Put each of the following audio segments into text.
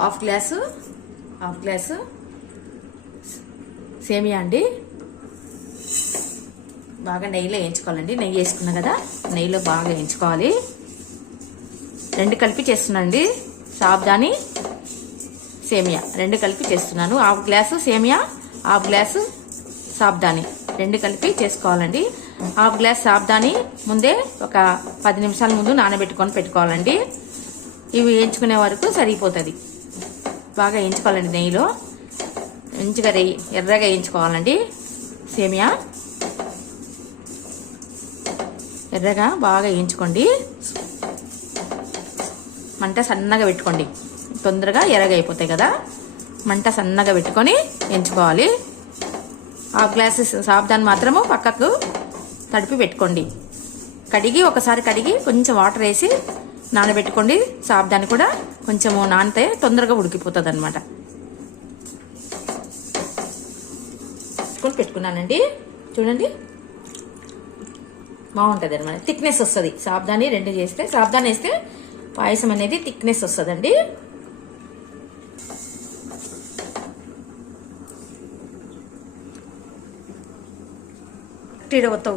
Half glass half glass సేమియా అండి. బాగా నెయ్యిలో వేయించుకోవాలండి. నెయ్యి వేసుకున్నా కదా నెయ్యిలో బాగా వేయించుకోవాలి. రెండు కలిపి చేస్తున్నానండి. సాబ్దాని సేమియా రెండు కలిపి చేస్తున్నాను. హాఫ్ గ్లాసు సేమియా హాఫ్ గ్లాసు సాబ్దాని రెండు కలిపి చేసుకోవాలండి. హాఫ్ గ్లాస్ సాబ్దాని ముందే ఒక పది నిమిషాల ముందు నానబెట్టుకొని పెట్టుకోవాలండి. ఇవి వేయించుకునే వరకు సరిపోతుంది బాగా వేయించుకోవాలండి నెయ్యిలో. మంచిగా రెయ్యి ఎర్రగా వేయించుకోవాలండి. సేమియా. ఎర్రగా బాగా వేయించుకోండి. మంట సన్నగా పెట్టుకోండి. తొందరగా ఎర్రగా అయిపోతాయి కదా. మంట సన్నగా పెట్టుకొని ఎంచుకోవాలి హాఫ్ గ్లాసెస్ సాబ్దాన్ మాత్రము పక్కకు తడిపి పెట్టుకోండి. కడిగి ఒకసారి కడిగి కొంచెం వాటర్ వేసి నానబెట్టుకోండి. సాబ్దాన్ని కూడా కొంచెము నానితే తొందరగా ఉడికిపోతుంది అనమాట పెట్టుకున్నానండి. చూడండి. బాగుంటుంది అనమాట థిక్నెస్ వస్తుంది. సాబ్దాని రెండు చేస్తే సాబ్దాని వేస్తే పాయసం అనేది థిక్నెస్ వస్తుందండి. టీడవతో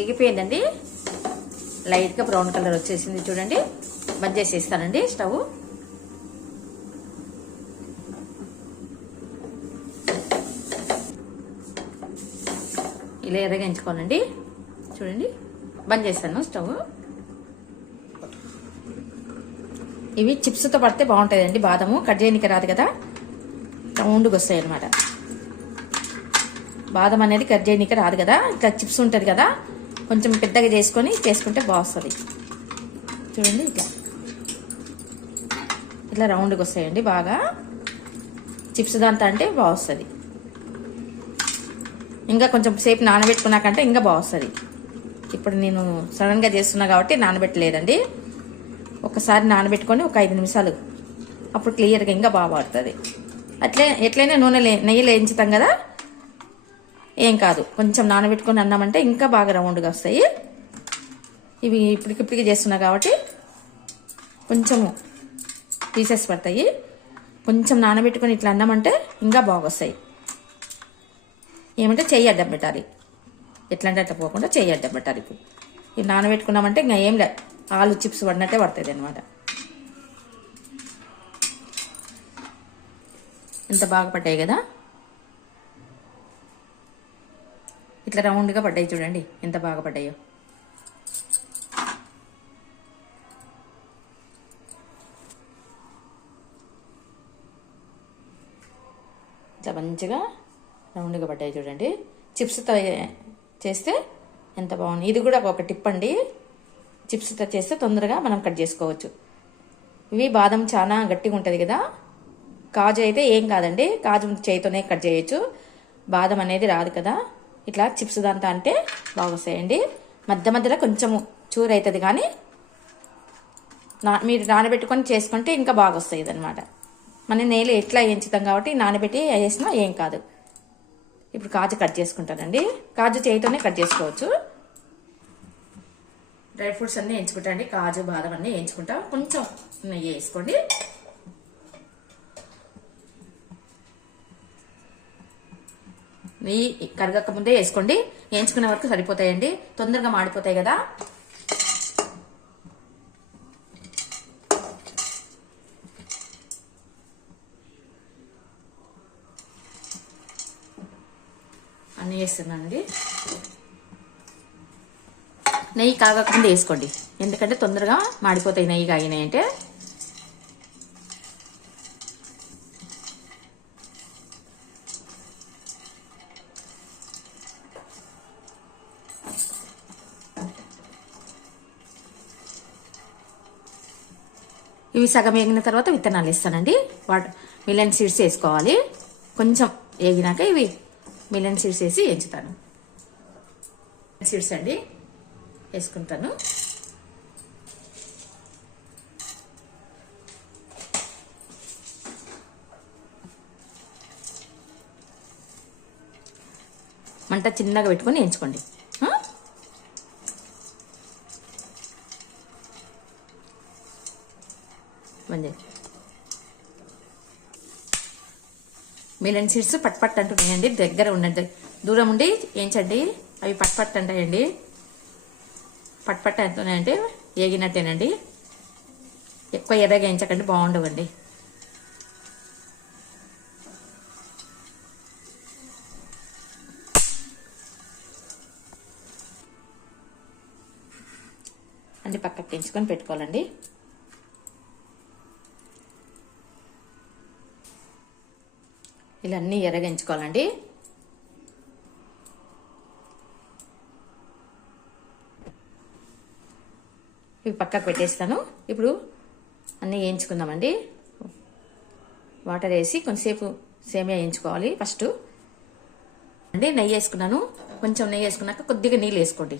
ఎగిపోయిందండి. లైట్గా బ్రౌన్ కలర్ వచ్చేసింది చూడండి. బంద్ చేసేస్తానండి స్టవ్. ఇలా ఎర్రగా ఎంచుకోవాలండి చూడండి. బంద్ చేస్తాను స్టవ్. ఇవి చిప్స్తో పడితే బాగుంటుందండి బాదము. కట్ చేయడానికి రాదు కదా. రౌండ్గా వస్తాయి అనమాట బాదం అనేది కట్ చేయడానికి రాదు కదా. ఇట్లా చిప్స్ ఉంటుంది కదా. కొంచెం పెద్దగా చేసుకొని చేసుకుంటే బాగుస్తుంది చూడండి ఇట్లా. ఇట్లా రౌండ్గా వస్తాయండి బాగా. చిప్స్ దాంతో అంటే బాగుస్తుంది ఇంకా కొంచెం సేపు నానబెట్టుకున్నాకంటే ఇంకా బాగుస్తుంది ఇప్పుడు నేను సడన్గా చేస్తున్నా కాబట్టి నానబెట్టలేదండి. ఒకసారి నానబెట్టుకొని ఒక ఐదు నిమిషాలు అప్పుడు క్లియర్గా ఇంకా బాగా పడుతుంది అట్లే ఎట్లయినా నూనె లే లేయించుతాం కదా? ఏం కాదు. కొంచెం నానబెట్టుకొని అన్నామంటే ఇంకా బాగా రౌండ్గా వస్తాయి. ఇవి ఇప్పటికిప్పటికి చేస్తున్నా కాబట్టి కొంచెము పీసెస్ పడతాయి. కొంచెం నానబెట్టుకొని ఇట్లా అన్నామంటే ఇంకా బాగా వస్తాయి. ఏమంటే చెయ్యి అడ్డం పెట్టాలి. ఎట్లా అంటే అట్లా పోకుండా చెయ్యి అడ్డం పెట్టాలి ఇప్పుడు. ఇవి నానబెట్టుకున్నామంటే ఇంకా ఏం లేదు ఆలు చిప్స్ పడినట్టే పడుతుంది అనమాట ఎంత బాగా పడ్డాయి కదా? ఇట్లా రౌండ్గా పడ్డాయి చూడండి. ఎంత బాగా పడ్డాయో. ఇట్లా మంచిగా రౌండ్గా పడ్డాయి చూడండి. చిప్స్తో చేస్తే ఎంత బాగుంది. ఇది కూడా ఒక టిప్ అండి. చిప్స్తో చేస్తే తొందరగా మనం కట్ చేసుకోవచ్చు. ఇవి బాదం చాలా గట్టిగా ఉంటుంది కదా. కాజు అయితే ఏం కాదండి. కాజు చేతితోనే కట్ చేయొచ్చు. బాదం అనేది రాదు కదా. ఇట్లా చిప్స్ దంతా అంటే బాగొస్తాయండి. మధ్య మధ్యలో కొంచెము చూరు అవుతుంది కానీ నా మీరు నానబెట్టుకొని చేసుకుంటే ఇంకా బాగా వస్తాయి అనమాట మన నేల ఎట్లా వేయించుతాం కాబట్టి నానబెట్టి వేసినా ఏం కాదు. ఇప్పుడు కాజు కట్ చేసుకుంటానండి. కాజు చేయితోనే కట్ చేసుకోవచ్చు. డ్రై ఫ్రూట్స్ అన్నీ వేయించుకుంటాండి కాజు బాదం అన్నీ వేయించుకుంటా కొంచెం నెయ్యి వేసుకోండి. నెయ్యి కరగక ముందే వేసుకోండి. వేయించుకునే వరకు సరిపోతాయండి. తొందరగా మాడిపోతాయి కదా. అన్నీ వేస్తున్నానండి. నెయ్యి కాగకముందే వేసుకోండి. ఎందుకంటే తొందరగా మాడిపోతాయి నెయ్యి కాగినాయి ఇవి సగం ఏగిన తర్వాత విత్తనాలు ఇస్తానండి వాట్ మిలన్ సీడ్స్ వేసుకోవాలి. కొంచెం ఏగినాక ఇవి మిలన్ సీడ్స్ వేసి ఎంచుతాను. సీడ్స్ అండి. వేసుకుంటాను. మంట చిన్నగా పెట్టుకొని ఎంచుకోండి. మిలన్ సీడ్స్ పట్ పట్ అంటున్నాయండి. దగ్గర ఉండండి. దూరం ఉండి ఏంచండి? అవి పట్ పట్ అంటాయండి. పట్ పట్ అంటున్నాయంటే ఏగినట్టేనండి. ఎక్కువ ఎర్రగా వేయించకండి బాగుండవండి. అన్ని పక్కకు పెంచుకొని పెట్టుకోవాలండి. ఇలా అన్నీ ఎర్రగించుకోవాలండి ఇవి పక్కకు పెట్టేస్తాను. ఇప్పుడు అన్నీ వేయించుకుందామండి. వాటర్ వేసి కొంతసేపు సేమియా వేయించుకోవాలి ఫస్ట్. అండి నెయ్యి వేసుకున్నాను. కొంచెం నెయ్యి వేసుకున్నాక కొద్దిగా నీళ్ళు వేసుకోండి.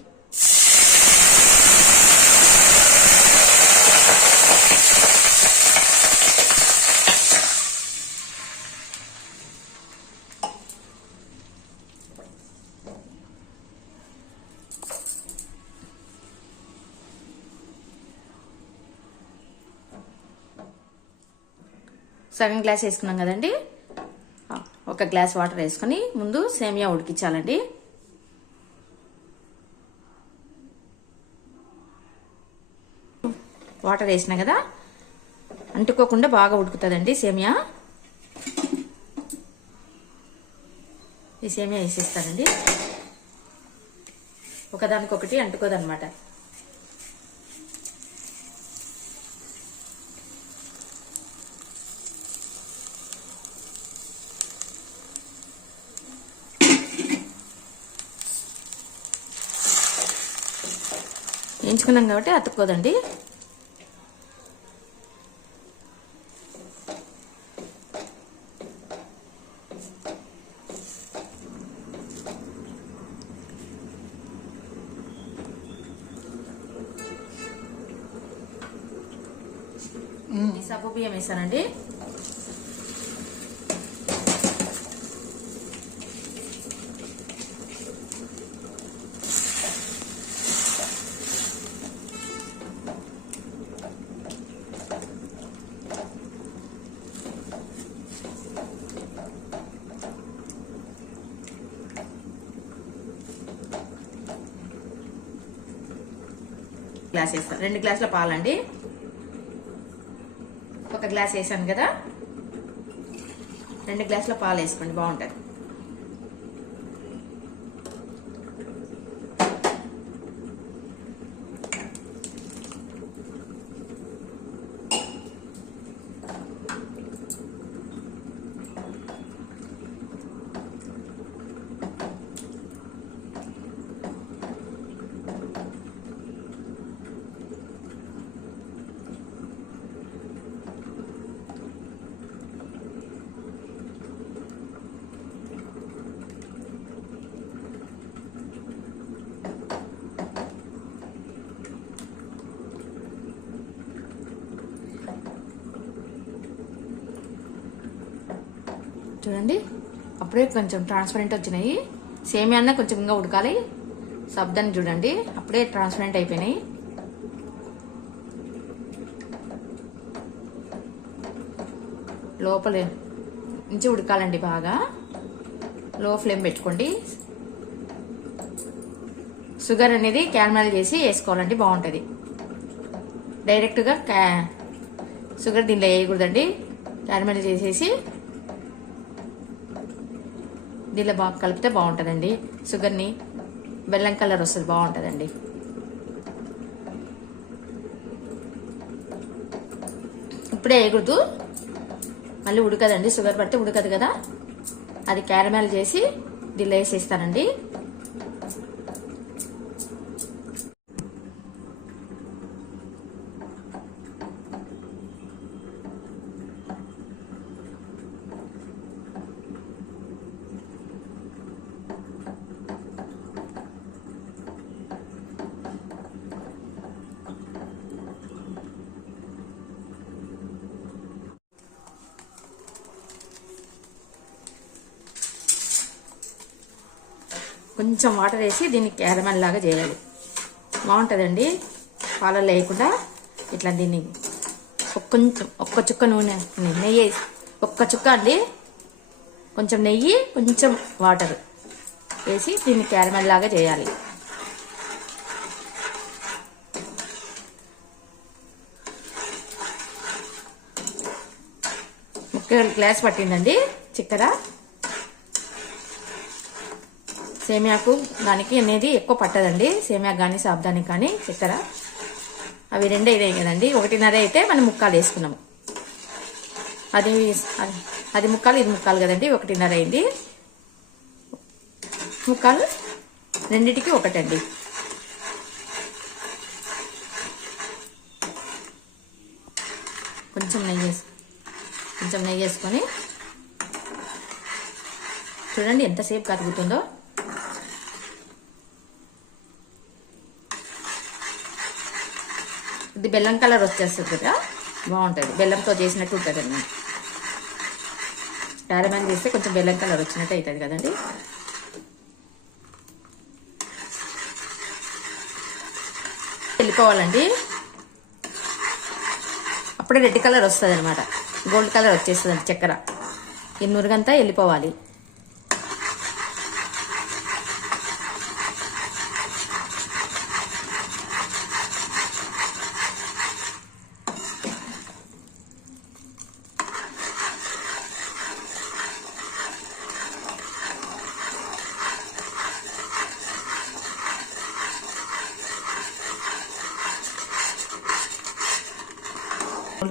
సగం గ్లాస్ వేసుకున్నాం కదండి? ఒక గ్లాస్ వాటర్ వేసుకొని ముందు సేమియా ఉడికించాలండి. వాటర్ వేసినా కదా? అంటుకోకుండా బాగా ఉడుకుతుందండి సేమియా. ఈ సేమియా వేసేస్తానండి. ఒకదానికొకటి అంటుకోదనమాట. వేయించుకున్నాం కాబట్టి అతుక్కోదండి. సబ్బు బియ్యం వేసానండి. గ్లాస్ వేస్తాను రెండు గ్లాసుల పాలండి. ఒక గ్లాస్ వేసాను కదా. రెండు గ్లాసుల పాలు వేసుకోండి బాగుంటుంది. చూడండి. అప్పుడే కొంచెం ట్రాన్స్పరెంట్ వచ్చినాయి. సేమియా అన్న కొంచెం ఇంకా ఉడకాలి. సబ్దాన్ని చూడండి. అప్పుడే ట్రాన్స్పరెంట్ అయిపోయినాయి. లోపల నుంచి ఉడకాలండి బాగా. లో ఫ్లేమ్ పెట్టుకోండి. షుగర్ అనేది క్యారమల్ చేసి వేసుకోవాలండి బాగుంటుంది. డైరెక్ట్గా క్యా షుగర్ దీనిలో వేయకూడదండి. క్యారమల్ చేసేసి దీనిలో బాగా కలిపితే బాగుంటుందండి. షుగర్ని బెల్లం కలర్ వస్తుంది బాగుంటుందండి. ఇప్పుడే వేయకూడదు. మళ్ళీ ఉడకదండి షుగర్ పడితే ఉడకదు కదా. అది క్యారమెల్ చేసి దీనిలో వేసేస్తానండి. కొంచెం వాటర్ వేసి దీన్ని క్యారమెల్ లాగా చేయాలి. బాగుంటుందండి. పాలల్లో లేకుండా ఇట్లా దీన్ని ఒక్క కొంచెం ఒక్క చుక్క నూనె నెయ్యి ఒక్క చుక్క అండి. కొంచెం నెయ్యి కొంచెం వాటర్ వేసి దీన్ని క్యారమెల్ లాగా చేయాలి. ముక్కలు గ్లాస్ పట్టిందండి. చిక్కర. సేమియాకు దానికి అనేది ఎక్కువ పట్టదండి. సేమియా కానీ సాబ్దానికి కానీ చక్కెర. అవి రెండే ఇదే కదండి. ఒకటిన్నర అయితే మనం ముక్కాలు వేసుకున్నాము. అది అది ముక్కాలు ఇది ముక్కాలు కదండి. ఒకటిన్నర అయింది. ముక్కాలు రెండిటికి ఒకటండి. కొంచెం నెయ్యి వేసి కొంచెం నెయ్యి వేసుకొని చూడండి ఎంతసేపు కరుగుతుందో ఇది బెల్లం కలర్ వచ్చేస్తుంది కదా బాగుంటుంది. బెల్లంతో చేసినట్టు ఉంటుంది అన్నమాట. క్యారమెల్ చేస్తే కొంచెం బెల్లం కలర్ వచ్చినట్టు అవుతుంది కదండి. వెళ్ళిపోవాలండి. అప్పుడే రెడ్ కలర్ వస్తుంది అనమాట గోల్డ్ కలర్ వచ్చేస్తుంది చక్కెర. ఈ మురుగంతా వెళ్ళిపోవాలి.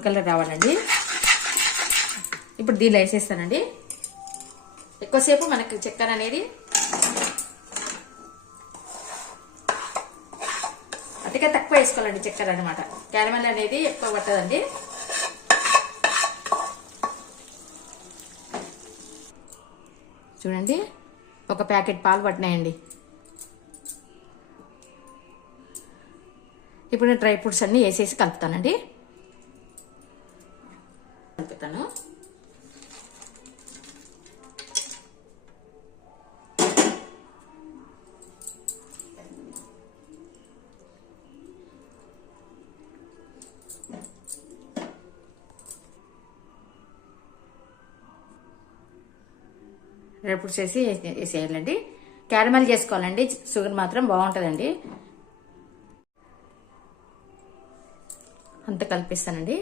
కలర్ రావాలండి ఇప్పుడు దీనిలో వేసేస్తానండి. ఎక్కువసేపు మనకి చక్కెర అనేది అటుగా తక్కువ వేసుకోవాలండి చక్కెర అనమాట క్యారమెల్ అనేది ఎక్కువ పట్టదండి. చూడండి ఒక ప్యాకెట్ పాలు పట్టినాయండి. ఇప్పుడు డ్రై ఫ్రూట్స్ అన్నీ వేసేసి కలుపుతానండి. కలుపుతాను. డ్రై చేసి వేసేయాలండి. క్యారమల్ చేసుకోవాలండి. షుగర్ మాత్రం బాగుంటుందండి. అంత కల్పిస్తానండి.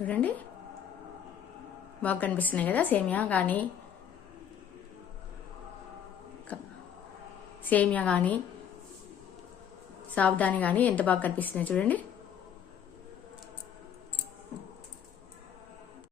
చూడండి. బాగా కనిపిస్తున్నాయి కదా సేమియా కానీ. సేమియా కానీ సాబుదాని కానీ ఎంత బాగా కనిపిస్తున్నాయి చూడండి.